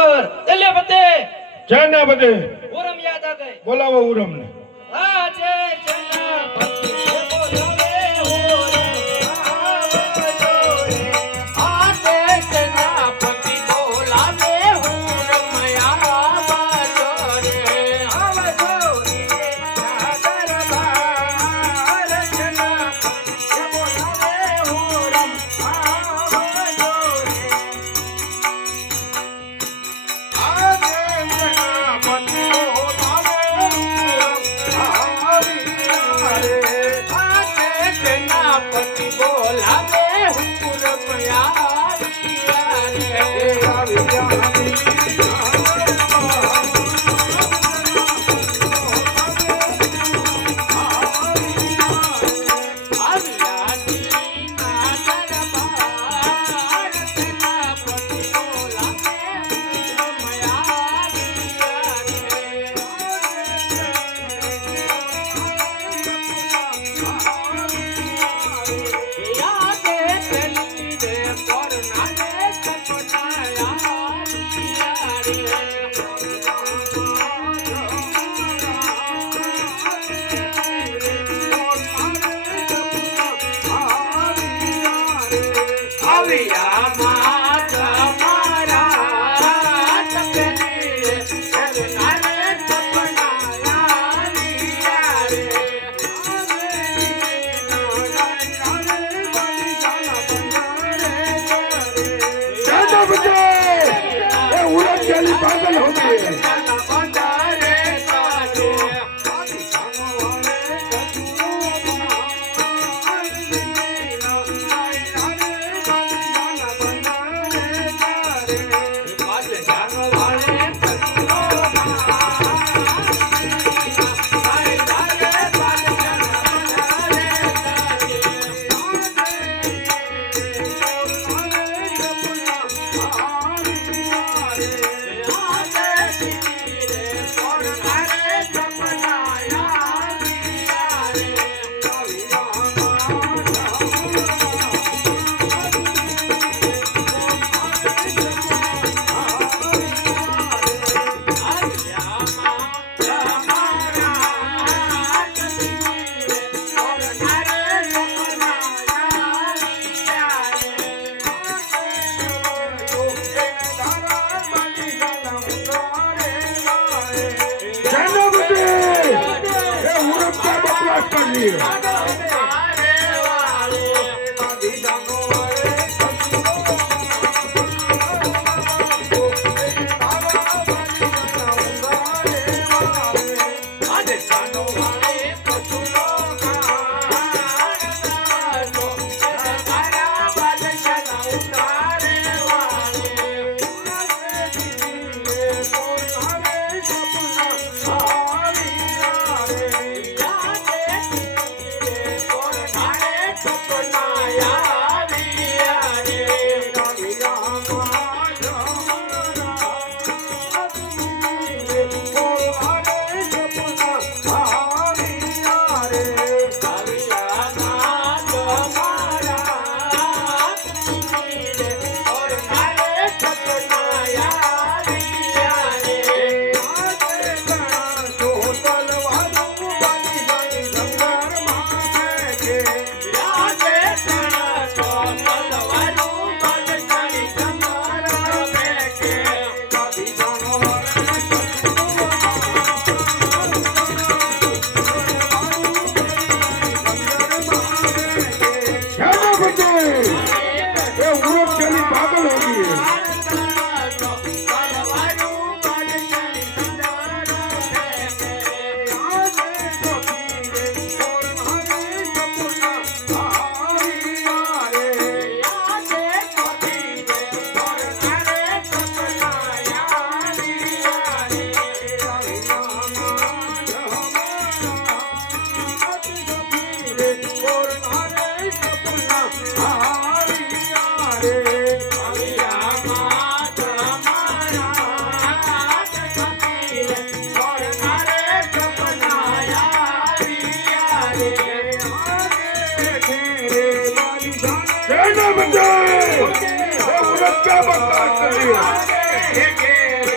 पर चलिए बते जैना बदे उरम याद आ गए बोलावो उरम ने आजे सेनापति बोलावे आजे सेनापति बोलावे उरम आवो रे आवो रे दरबार सेनापति बोलावे उरम आवो रे सेनापति बोलावे हुकुम पागल हो गए क्या बता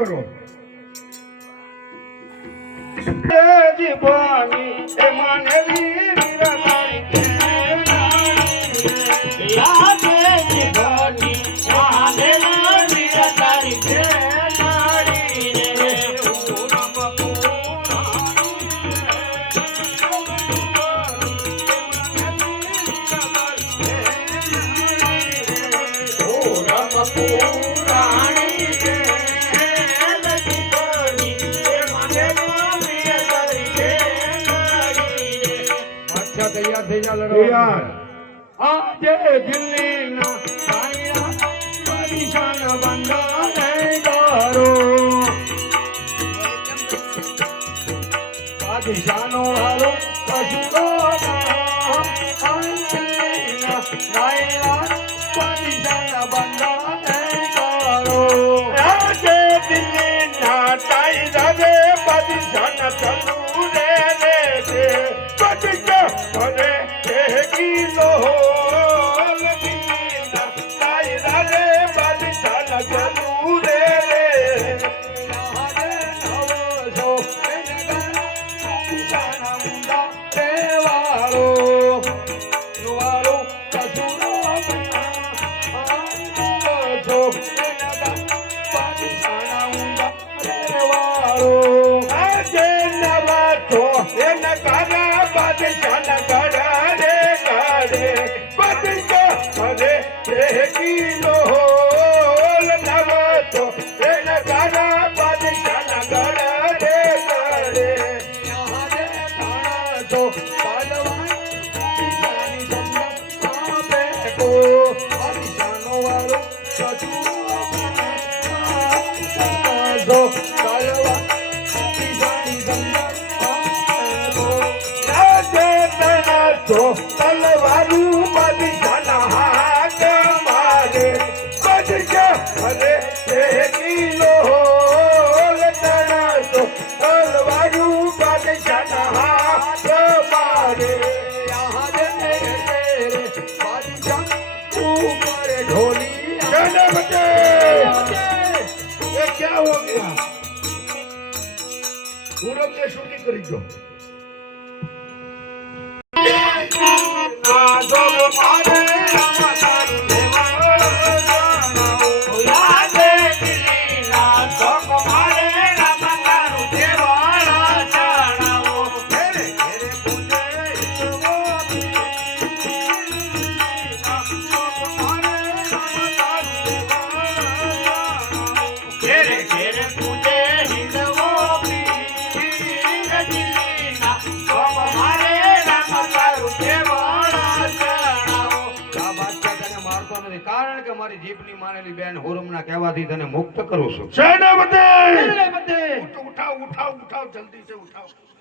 કરો જીવવાની એ માનેલી વીરતારી કેનારી લાગે જીવવાની માનેલા વીરતારી કેનારી રે પુરાણી છે જીવવાની એ માનેલા વીરતારી કેનારી રે અચ્છા તૈયાર થઈ જા તૈયાર આજે દિલ્હીના સાયા પરિશાન બંધાને કરો પરિશાનો હાલો કસુરો દિલ્હીના સાયા પરિશાન બંધાને કરો આજે દિલ્હીના સાયા રે પરિશાન ચલુ રે રે રે પતિકા મને કિલો લગીના સાયા રે પરિશાન ચલુ રે રે યારે નવસો પરિશાન મુંડા દેવાળો વાળો કસુરો જો પરિશાન મુંડા દેવાળો આજે નવા તો એન કાના પરિશાન કરા રે કારે પતિકા મને કિલો નવા તો એન કાના પરિશાન કરા રે કારે યારે તાણા તો પાલવાન પરિશાની સંગ આપે કો પરિશાનો વાળો કચુરો જો પાલવા પરિશાની સંગ તો તલવારું બદજાના હાથ મારે બદજા ભલે તે કિલો લતણા તો તલવારું બદજાના હાથ મારે યહાં રે તેરે બદજા ऊपर ढोली कहने बच्चे ये क्या हो गया पूरब ने शूटिंग करी जो ના જોગ મારે રમતારું દેવાળો યાદે દિલ્હીના જોગ મારે રમતારું દેવાળો જાણાવો ઘેરે ઘેરે પૂજે ઈશ્વો દિલ્હીના જોગ મારે રમતારું દેવાળો જાણાવો ઘેરે ઘેરે પૂજે ઈશ્વો દિલ્હીના જોગ મારે રમતારું દેવાળો જાણાવો આ બાદશાહ તને મારતો નથી કારણ કે મારી જીભની માનેલી બેન હુરમના કહેવાથી તને મુક્ત કરું છું सेनापति સેનાપતિ उठाओ उठाओ उठाओ जल्दी से उठाओ